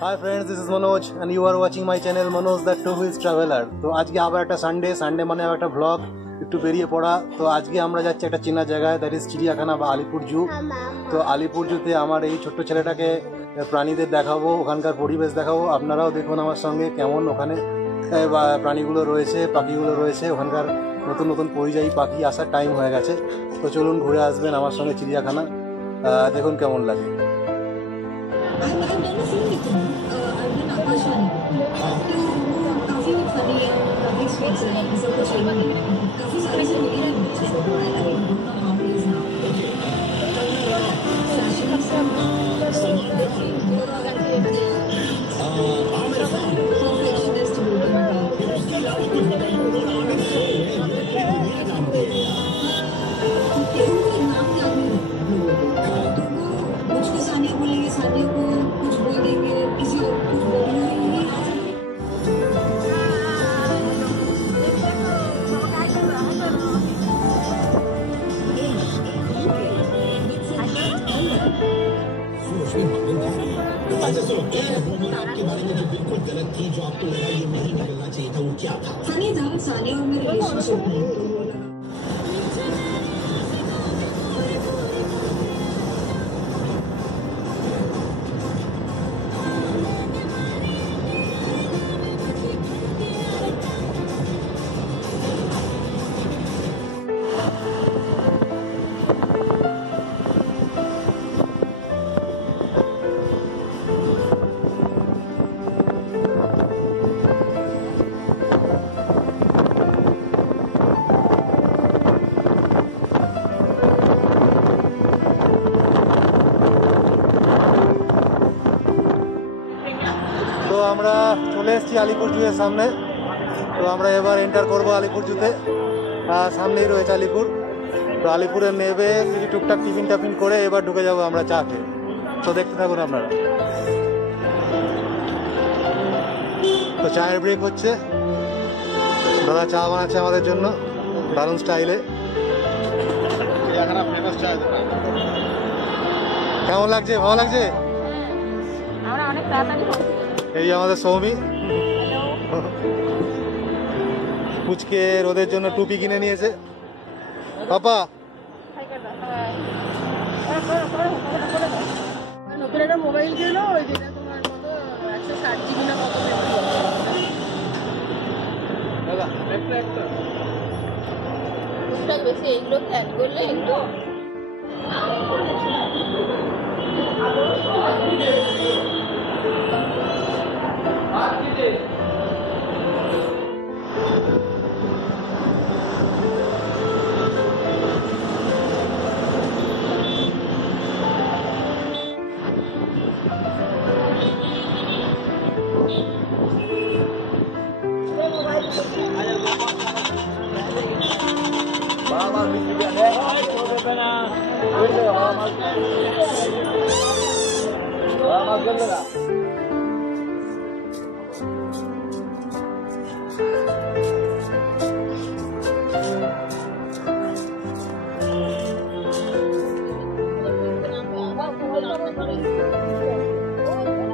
Hi friends, this is Manoj and you are watching my channel Manoj the Two Wheels Traveler. তো আজকে আবার একটা Sunday মানে আবার একটা ব্লগ একটু বেরিয়ে পড়া। তো আজকে আমরা যাচ্ছি একটা চেনা জায়গায়, দ্যাট ইজ চিড়িয়াখানা বা আলিপুর জু। তো আলিপুর জুতে আমার এই ছোট্ট ছেলেটাকে প্রাণীদের দেখাবো, ওখানকার পরিবেশ দেখাবো। আপনারাও দেখুন আমার সঙ্গে কেমন ওখানে প্রাণীগুলো রয়েছে, পাখিগুলো রয়েছে। ওখানকার নতুন নতুন পরিযায়ী পাখি আসার টাইম হয়ে গেছে। তো চলুন ঘুরে আসবেন আমার সঙ্গে চিড়িয়াখানা, দেখুন কেমন লাগে। आपके बारे में जो बिल्कुल गलत थी, जो आपको लगा ये नहीं निकलना चाहिए था, वो क्या था? फनी था सानिया और मेरे रिलेशनशिप में। তো আমরা চলে এসেছি আলিপুর জুয়ের সামনে। তো আমরা এবার এন্টার করবো আলিপুর জুতে। সামনেই রয়েছে আলিপুর। তো আলিপুরে নেবে কিছু টুকটাক টিফিন করে এবার ঢুকে যাবো আমরা চা খেয়ে। তো দেখতে থাকুন আপনারা। তো চায়ের ব্রেক হচ্ছে, দাদা চা বানাচ্ছে আমাদের জন্য দারুণ স্টাইলে। কেমন লাগছে? ভালো লাগছে? এই আমাদের সৌমি পুচকে রোদের জন্য টুপি কিনে নিয়েছে। পাপা নতুন একটা মোবাইল কিনো, ওই যেটা তোমার মতো 160 জিবি না কত বেশি এইগুলো অ্যাড করলে একটু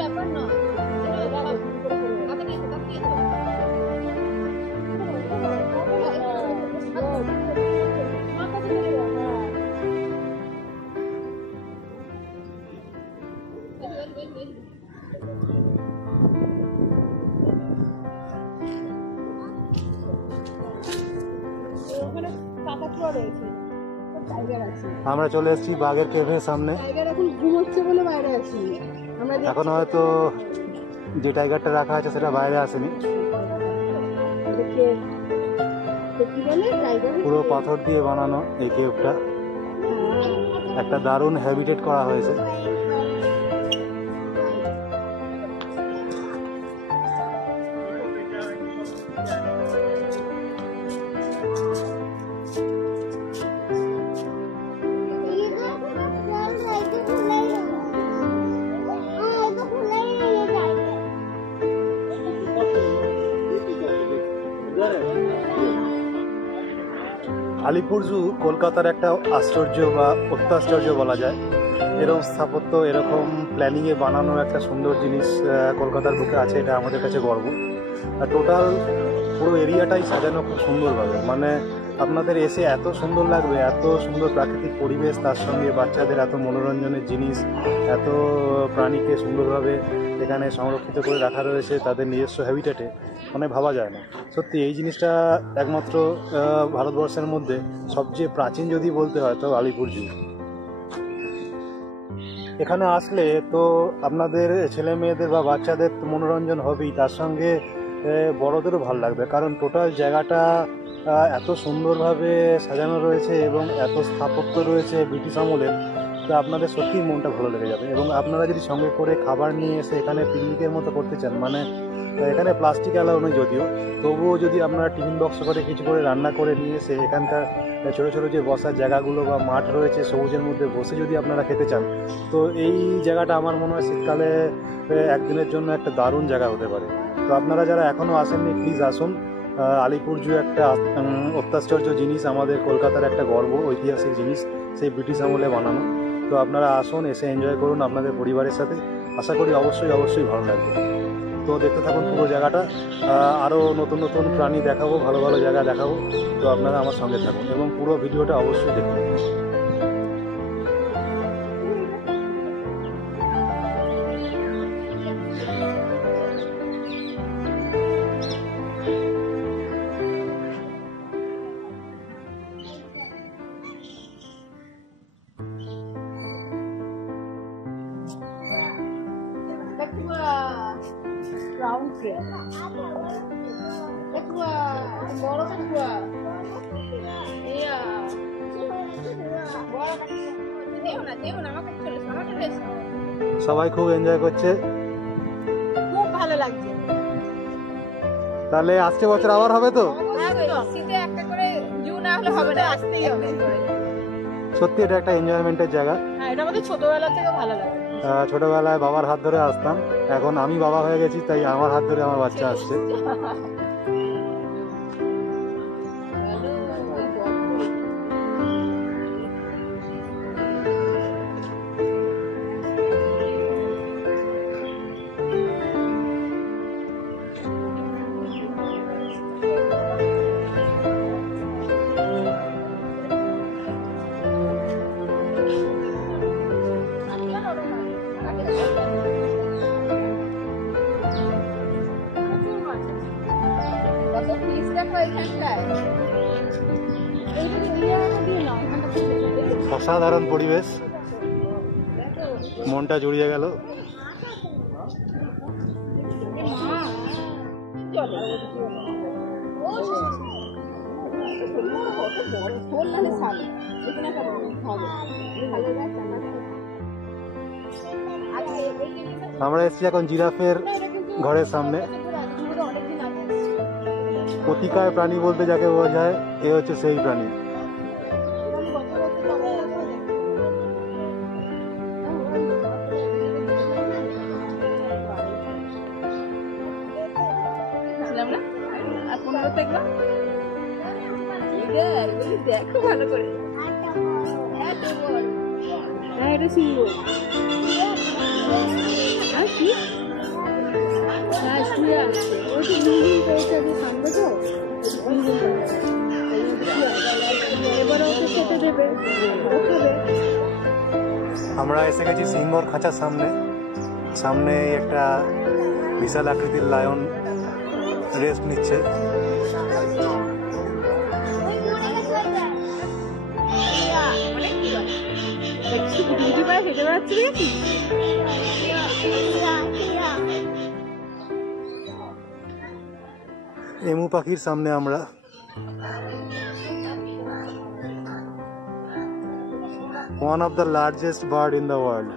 ব্যাপার না। আমরা চলে এসেছি বাঘের কেভের সামনে। এখন ঘুমোচ্ছে বলে বাইরে আছি। এখন হয়তো যে টাইগারটা রাখা আছে সেটা বাইরে আসেনি। পুরো পাথর দিয়ে বানানো এই কেভটা, একটা দারুণ হ্যাবিটেট করা হয়েছে। আলিপুর জু কলকাতার একটা আশ্চর্য বা অত্যাশ্চর্য বলা যায়। এরকম স্থাপত্য, এরকম প্ল্যানিংয়ে বানানো একটা সুন্দর জিনিস কলকাতার বুকে আছে, এটা আমাদের কাছে গর্ব। আর টোটাল পুরো এরিয়াটাই সাজানো খুব সুন্দরভাবে, মানে আপনাদের এসে এত সুন্দর লাগবে, এত সুন্দর প্রাকৃতিক পরিবেশ, তার সঙ্গে বাচ্চাদের এত মনোরঞ্জনের জিনিস, এত প্রাণীকে সুন্দরভাবে এখানে সংরক্ষিত করে রাখা রয়েছে তাদের নিজস্ব হ্যাবিটেটে, মানে ভাবা যায় না। সত্যি এই জিনিসটা একমাত্র ভারতবর্ষের মধ্যে সবচেয়ে প্রাচীন যদি বলতে হয় তো আলিপুর জু। এখানে আসলে তো আপনাদের ছেলে মেয়েদের বা বাচ্চাদের তো মনোরঞ্জন হবেই, তার সঙ্গে বড়দেরও ভালো লাগবে, কারণ টোটাল জায়গাটা এত সুন্দরভাবে সাজানো রয়েছে এবং এত স্থাপত্য রয়েছে ব্রিটিশ আমলের, তো আপনাদের সত্যিই মনটা ভালো লেগে যাবে। এবং আপনারা যদি সঙ্গে করে খাবার নিয়ে এসে এখানে পিকনিকের মতো করতে চান, মানে এখানে প্লাস্টিক অ্যালাউ নেই যদিও, তবুও যদি আপনারা টিফিন বক্স করে কিছু করে রান্না করে নিয়ে এসে এখানকার ছোটো ছোটো যে বসার জায়গাগুলো বা মাঠ রয়েছে সবুজের মধ্যে বসে যদি আপনারা খেতে চান, তো এই জায়গাটা আমার মনে হয় শীতকালে একদিনের জন্য একটা দারুণ জায়গা হতে পারে। তো আপনারা যারা এখনও আসেননি প্লিজ আসুন। আলিপুর জু একটা অত্যাশ্চর্য জিনিস, আমাদের কলকাতার একটা গর্ব, ঐতিহাসিক জিনিস, সেই ব্রিটিশ আমলে বানানো। তো আপনারা আসুন, এসে এনজয় করুন আপনাদের পরিবারের সাথে, আশা করি অবশ্যই ভালো লাগবে। তো দেখতে থাকুন পুরো জায়গাটা, আরও নতুন নতুন প্রাণী দেখাবো, ভালো ভালো জায়গা দেখাবো, তো আপনারা আমার সঙ্গে থাকুন এবং পুরো ভিডিওটা অবশ্যই দেখুন। রাউন্ড ট্রেন দেখুয়া বড় দেখুয়া ইয়া বড় দেও না আমাকে চলে এসো। সবাই খুব এনজয় করছে, খুব ভালো লাগছে। তাহলে আজকে বছর আবার হবে তো? শীতে একটা করে জু না হলে হবে না, আসতেই হবে। সত্যি এটা একটা এনজয়মেন্টের জায়গা। হ্যাঁ, এটা আমাদের ছোটবেলা থেকে ভালো লাগে। ছোটবেলায় বাবার হাত ধরে আসতাম, এখন আমি বাবা হয়ে গেছি, তাই আমার হাত ধরে আমার বাচ্চা আসছে। অসাধারণ পরিবেশ, মনটা জুড়িয়ে গেল। আমরা এসেছি এখন জিরাফের ঘরের সামনে। প্রতিকায় প্রাণী বলতে যাকে বোঝায়, এ হচ্ছে সেই প্রাণী। দেখো ভালো করে, এটা সিংহ আর কি শুয়ে আসছে, ওই তো বিল্ডিং পেয়েছে সামনে, তো এবারে ওকে খেতে দেবে, আমরা এসে গেছি সিংহর খাঁচার সামনে। সামনে একটা বিশাল আকৃতির লায়ন রেস্ট নিচ্ছে। এমু পাখির সামনে আমরা। One of the largest bird in the world.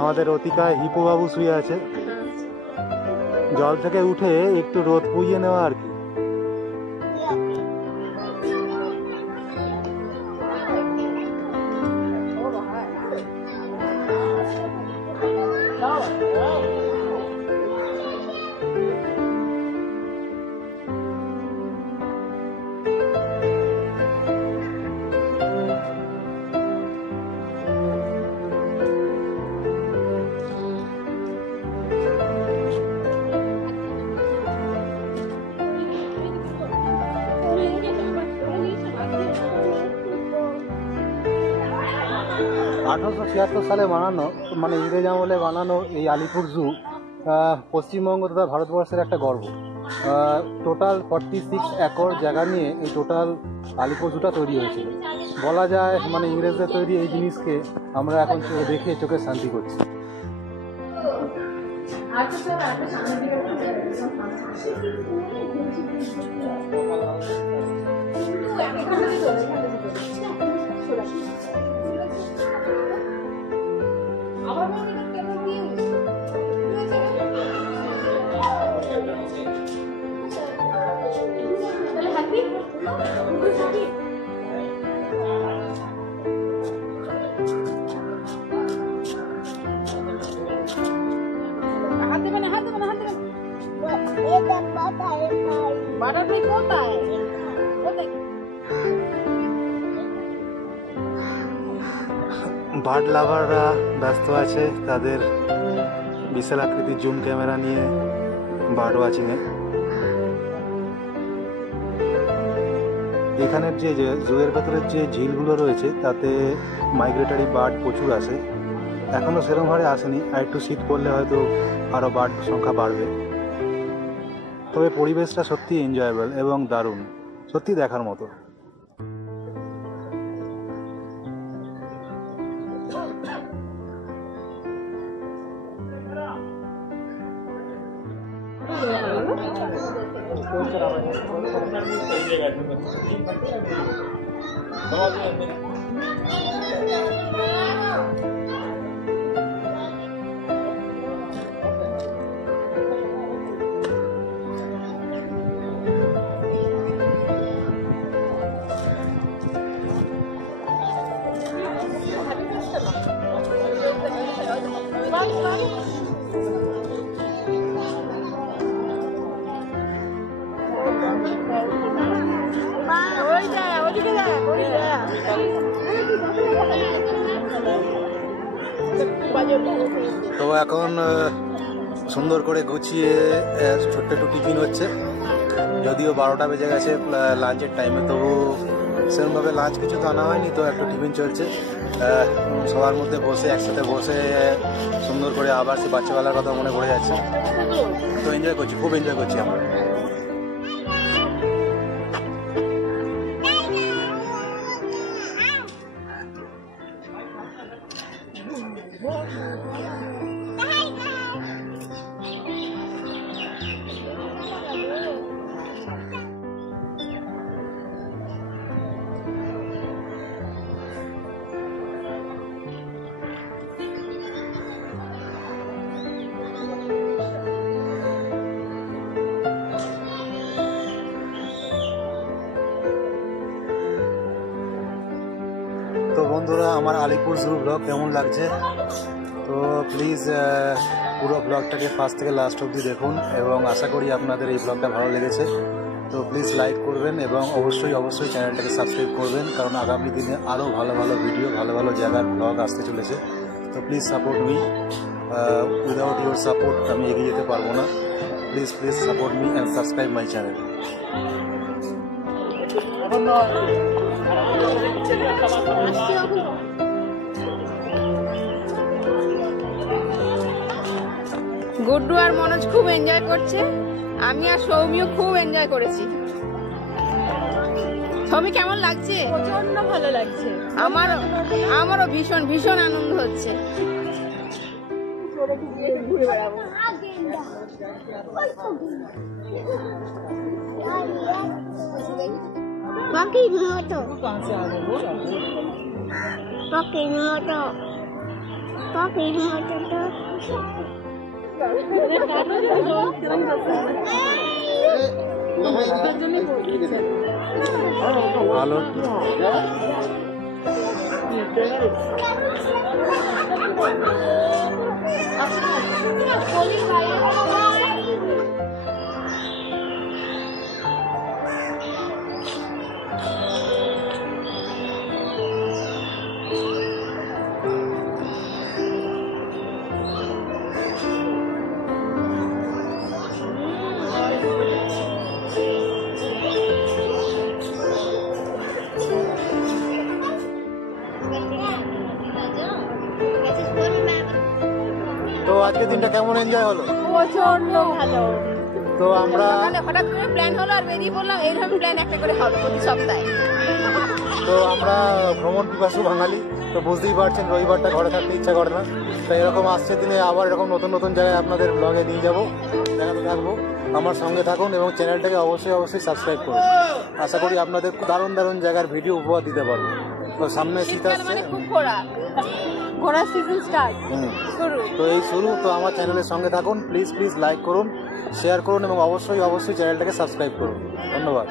আমাদের অতিকায় হিপো বাবু শুয়ে আছে, জল থেকে উঠে একটু রোদ পুইয়ে নেওয়া আর কি। ছিয়াত্তর সালে বানানো, মানে ইংরেজ আমলে বানানো এই আলিপুর জু পশ্চিমবঙ্গ তথা ভারতবর্ষের একটা গর্ব। টোটাল 46 একর জায়গা নিয়ে এই টোটাল আলিপুর জুটা তৈরি হয়েছিল। বলা যায় মানে ইংরেজদের তৈরি এই জিনিসকে আমরা এখন দেখে চোখে শান্তি করছি। বার্ড লাভাররা ব্যস্ত আছে তাদের বিশাল আকৃতির জুম ক্যামেরা নিয়ে বার্ড ওয়াচিংয়ে। এখানের যে জুয়ের ভেতরের যে ঝিলগুলো রয়েছে তাতে মাইগ্রেটরি বার্ড প্রচুর আসে। এখনও সেরকম হারে আসেনি, আর একটু শীত পড়লে হয়তো আরও বার্ড সংখ্যা বাড়বে। তবে পরিবেশটা সত্যি এনজয়েবল এবং দারুণ, সত্যি দেখার মতো। তো এখন সুন্দর করে গুছিয়ে ছোট্ট একটু টিফিন হচ্ছে, যদিও 12টা বেজে গেছে লাঞ্চের টাইমে, তবু সেরকমভাবে লাঞ্চ কিছু তো আনা হয়নি, তো একটু টিফিন চলছে। সবার মধ্যে বসে একসাথে বসে সুন্দর করে আবার সে বাচ্চাবেলার কথা মনে পড়ে যাচ্ছে। তো এনজয় করছি, খুব এনজয় করছি আমরা। তো বন্ধুরা, আমার আলিপুর জু ব্লগ কেমন লাগছে? তো প্লিজ পুরো ব্লগটাকে ফার্স্ট থেকে লাস্ট অবধি দেখুন, এবং আশা করি আপনাদের এই ব্লগটা ভালো লেগেছে। তো প্লিজ লাইক করবেন এবং অবশ্যই চ্যানেলটাকে সাবস্ক্রাইব করবেন, কারণ আগামী দিনে আরও ভালো ভালো ভিডিও, ভালো ভালো জায়গার ব্লগ আসতে চলেছে। তো please support me, without your support আমি এগিয়ে যেতে পারবো না। Please support me and subscribe my channel. Guddu আর মনোজ খুব এনজয় করছে, আমি আর সৌমিও খুব এনজয় করেছি। সৌমি কেমন লাগছে? প্রচন্ড ভালো লাগছে। আমারও ভীষণ ভীষণ আনন্দ হচ্ছে। ঘুরে বেড়াবো। Pakai motor. Pakai motor. Pakai motor. ভালো তো আজকে দিনটা কেমন এনজয় হলো? প্রচন্ড ভালো। তো আমরা হঠাৎ করে প্ল্যান হলো আর বেরিয়ে পড়লাম, এইরকম প্ল্যান একটা করে হবে প্রতি সপ্তাহে। তো আমরা ভ্রমণ পিপাসু বাঙালি, তো বুঝতেই পারছেন রবিবারটা ঘরে থাকতে ইচ্ছা করে না। তো এরকম আসছে দিনে আবার এরকম নতুন নতুন জায়গায় আপনাদের ব্লগে নিয়ে যাবো, দেখাতে থাকবো। আমার সঙ্গে থাকুন এবং চ্যানেলটাকে অবশ্যই সাবস্ক্রাইব করুন। আশা করি আপনাদের দারুণ দারুণ জায়গার ভিডিও উপহার দিতে পারবো। তো সামনে শীত আসছে, মানে খুব ঘোরার সিজন স্টার্ট শুরু। তো এই শুরু। তো আমার চ্যানেলের সঙ্গে থাকুন, প্লিজ লাইক করুন, শেয়ার করুন এবং অবশ্যই চ্যানেলটাকে সাবস্ক্রাইব করুন। ধন্যবাদ।